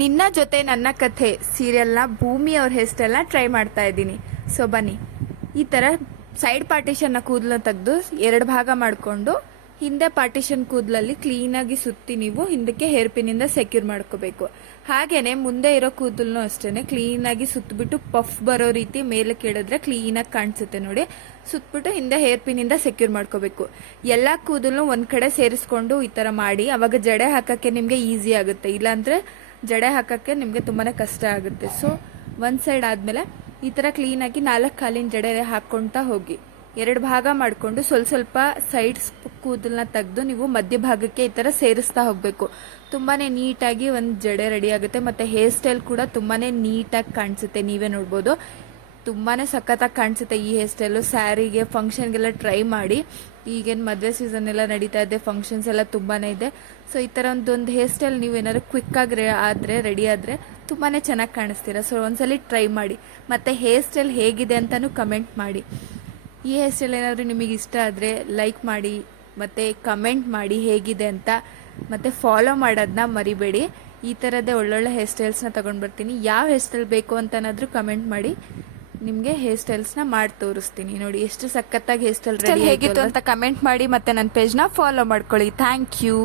ನಿನ್ನ ಜೊತೆ ನನ್ನ ಕಥೆ ಸೀರಿಯಲ್ನ ಭೂಮಿ ಅವ್ರ ಹೇರ್ ಸ್ಟೈಲ್ನ ಟ್ರೈ ಮಾಡ್ತಾ ಇದ್ದೀನಿ. ಸೊ ಬನ್ನಿ, ಈ ಥರ ಸೈಡ್ ಪಾರ್ಟಿಷನ್ನ ಕೂದಲನ್ನ ತೆಗೆದು 2 ಭಾಗ ಮಾಡಿಕೊಂಡು ಹಿಂದೆ ಪಾರ್ಟಿಷನ್ ಕೂದಲಲ್ಲಿ ಕ್ಲೀನಾಗಿ ಸುತ್ತಿ ನೀವು ಹಿಂದಕ್ಕೆ ಹೇರ್ ಪಿನ್ನಿಂದ ಸೆಕ್ಯೂರ್ ಮಾಡ್ಕೋಬೇಕು. ಹಾಗೇನೆ ಮುಂದೆ ಇರೋ ಕೂದಲನ್ನು ಅಷ್ಟೇನೆ ಕ್ಲೀನಾಗಿ ಸುತ್ತಬಿಟ್ಟು ಪಫ್ ಬರೋ ರೀತಿ ಮೇಲೆ ಕೇಳಿದ್ರೆ ಕ್ಲೀನಾಗಿ ಕಾಣಿಸುತ್ತೆ ನೋಡಿ. ಸುತ್ತಬಿಟ್ಟು ಹಿಂದೆ ಹೇರ್ ಪಿನ್ನಿಂದ ಸೆಕ್ಯೂರ್ ಮಾಡ್ಕೋಬೇಕು. ಎಲ್ಲ ಕೂದಲನ್ನು ಒಂದ್ ಕಡೆ ಸೇರಿಸ್ಕೊಂಡು ಈ ತರ ಮಾಡಿ, ಅವಾಗ ಜಡೆ ಹಾಕಕ್ಕೆ ನಿಮ್ಗೆ ಈಸಿ ಆಗುತ್ತೆ. ಇಲ್ಲಾಂದ್ರೆ ಜಡೆ ಹಾಕಕ್ಕೆ ನಿಮ್ಗೆ ತುಂಬಾನೇ ಕಷ್ಟ ಆಗುತ್ತೆ. ಸೊ ಒಂದ್ ಸೈಡ್ ಆದ್ಮೇಲೆ ಈ ತರ ಕ್ಲೀನಾಗಿ 4 ಕಾಲಿನ ಜಡೆ ಹಾಕೊಂತಾ ಹೋಗಿ 2 ಭಾಗ ಮಾಡ್ಕೊಂಡು ಸ್ವಲ್ಪ ಸೈಡ್ಸ್ ಕೂದಲನ್ನ ತೆಗೆದು ನೀವು ಮಧ್ಯಭಾಗಕ್ಕೆ ಈ ತರ ಸೇರಿಸ್ತಾ ಹೋಗ್ಬೇಕು. ತುಂಬಾನೇ ನೀಟಾಗಿ ಒಂದು ಜಡೆ ರೆಡಿ ಆಗುತ್ತೆ. ಮತ್ತೆ ಹೇರ್ ಸ್ಟೈಲ್ ಕೂಡ ತುಂಬಾನೇ ನೀಟಾಗಿ ಕಾಣಿಸುತ್ತೆ. ನೀವೇ ನೋಡ್ಬೋದು, ತುಂಬಾನೇ ಸಖತ್ತಾಗಿ ಕಾಣಿಸುತ್ತೆ ಈ ಹೇರ್ ಸ್ಟೈಲು. ಸ್ಯಾರಿಗೆ ಫಂಕ್ಷನ್ಗೆಲ್ಲ ಟ್ರೈ ಮಾಡಿ. ಈಗೇನು ಮದುವೆ ಸೀಸನ್ ಎಲ್ಲ ನಡೀತಾ ಇದೆ, ಫಂಕ್ಷನ್ಸ್ ಎಲ್ಲ ತುಂಬಾನೇ ಇದೆ. ಸೊ ಈ ತರ ಒಂದು ಹೇರ್ ಸ್ಟೈಲ್ ನೀವು ಏನಾದ್ರು ಕ್ವಿಕ್ ಆಗಿ ರೆಡಿ ಆದ್ರೆ ತುಂಬಾನೇ ಚೆನ್ನಾಗಿ ಕಾಣಿಸ್ತೀರಾ. ಸೊ ಒಂದ್ಸಲಿ ಟ್ರೈ ಮಾಡಿ. ಮತ್ತೆ ಹೇರ್ ಸ್ಟೈಲ್ ಹೇಗಿದೆ ಅಂತಾನು ಕಮೆಂಟ್ ಮಾಡಿ. ಈ ಹೇರ್ ಸ್ಟೈಲ್ ಏನಾದ್ರು ನಿಮಗೆ ಇಷ್ಟ ಆದ್ರೆ ಲೈಕ್ ಮಾಡಿ, ಮತ್ತೆ ಕಮೆಂಟ್ ಮಾಡಿ ಹೇಗಿದೆ ಅಂತ. ಮತ್ತೆ ಫಾಲೋ ಮಾಡೋದನ್ನ ಮರಿಬೇಡಿ. ಈ ತರದೇ ಒಳ್ಳೊಳ್ಳೆ ಹೇರ್ ಸ್ಟೈಲ್ಸ್ನ ತಗೊಂಡ್ ಬರ್ತೀನಿ. ಯಾವ ಹೇರ್ ಸ್ಟೈಲ್ ಬೇಕು ಅಂತನಾದ್ರೂ ಕಮೆಂಟ್ ಮಾಡಿ, ನಿಮ್ಗೆ ಹೇರ್ ಸ್ಟೈಲ್ಸ್ ನ ಮಾಡಿ ತೋರಿಸ್ತೀನಿ. ನೋಡಿ ಎಷ್ಟು ಸಖತ್ತಾಗಿ ಹೇರ್ ಸ್ಟೈಲ್ ರೆಡಿ ಹೇಗಿತ್ತು ಅಂತ ಕಮೆಂಟ್ ಮಾಡಿ. ಮತ್ತೆ ನನ್ನ ಪೇಜ್ ನ ಫಾಲೋ ಮಾಡ್ಕೊಳ್ಳಿ. Thank you.